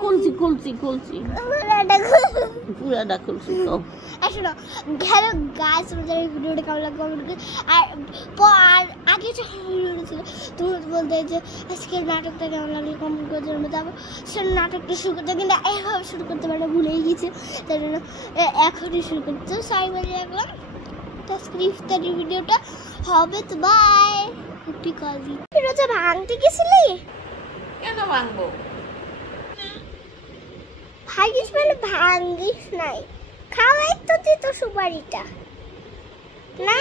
খুলছি পুরাটা খুলছি তো শোনো গেল গাছ ভিডিওটা কেমন লাগবে আর আগে যখন ভিডিওটা ছিল তুমি বলতে যে আজকের নাটকটা কেমন লাগলো কমেন্ট করে জানাবো। তারপর সে নাটকটা শুরু করতে কিন্তু এইভাবে শুরু করতে পারে ভুলেই গেছে, তাই জন্য এখনই শুরু করতে সবাই বলে রাখলাম। তো আজকের ইফতারি ভিডিওটা হবে তো বাই। একটু কাজি রোজা ভাঙতে গেছিলি? কেন ভাঙবো? ভাগিস মানে ভাঙিস নাই, খাওয়াই তো তুই তো সুপারিটা না।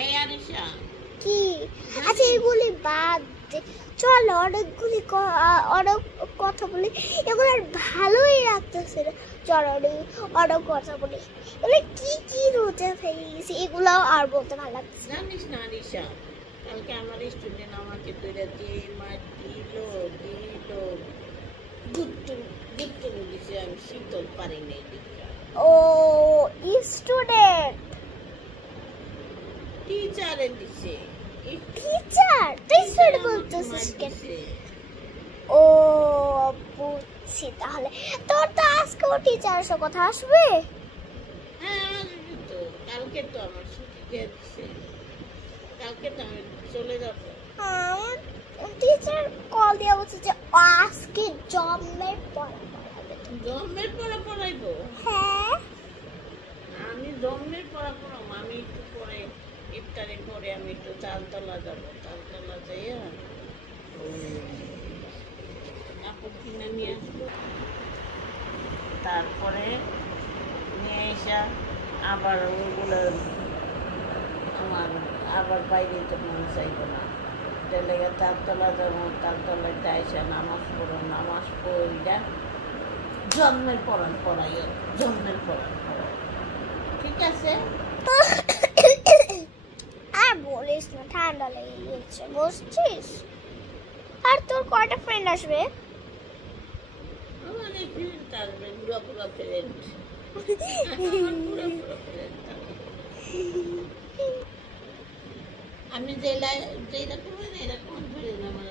এই আরিশা কি আচ্ছা এগুলি বাদ দে, চল অনেকগুলি অনেক কথা বলি, এগুলো আর ভালোই লাগতেছে না। চল অনেক কথা বলি, এগুলো কি রোজা ফেলে গেছি এগুলো আর বলতে ভালো লাগছে। জানিস না আরিশা, কালকে আমার স্টুডেন্ট আমাকে দুইটা দিয়ে মার দিল গুট্টু দিছে, আমি শীতল পারি নাই। ও স্টুডেন্ট টিচারে দিছে। টিচার তুই স্টুডেন্ট বলতেছিস কেন? ও বুঝছি, তাহলে তোর তো আজকেও টিচারের সাথে কথা আসবে। হ্যাঁ আসবে তো, কালকে তো আমার ছুটি দিয়ে দিছে, কালকে তো আমি চলে যাবো। টিচার কল দিয়ে বলছে যে আজকে জন্মের পড়া পড়াবে। জন্মের পড়া পড়াইবো? হ্যাঁ আমি জন্মের পড়া পড়াবো। আমি একটু পরে ইফতারের পরে আমি একটু তালতলা যাবো, তালতলা যাইয়া কাপড় কিনে নিয়ে আসবো, তারপরে নিয়ে এসে আবার ওগুলো আমার আবার বাইরে তো মন চাইবো না, লেগে তালতলা যাবো, তালতলায় এসে নামাজ পড়ো, নামাজ পড়া জন্মের পড়ান পড়াই, জন্মের পড়ান পড়াই, ঠিক আছে? আর বলিস না, ঠান্ডা লেগে গেছে, বুঝছিস? আর তোর কয়টা ফ্রেন্ড আসবে? আমার এই ফ্রেন্ড আসবে, পুরো ফ্রেন্ড, আমি যেরকম এরকম ফ্রেন্ড আমার।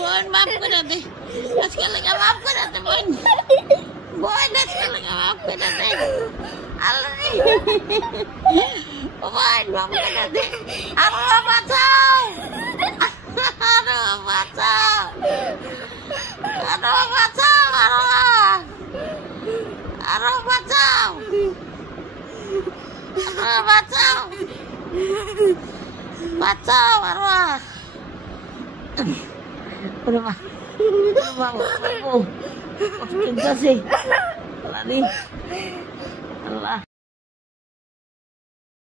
বোন মাফ করে দে, আজকে লাগা মাফ করে দে বোন, আজকে লাগা মাফ করে দে, আল্লাহ রে বোন মাফ করে দে, আল্লাহ বাঁচাও, আল্লাহ বাঁচাও, আল্লাহ বাঁচাও, আল্লাহ বাঁচাও, আল্লাহ বাঁচাও, বাঁচাও আল্লাহ। আল্লাহ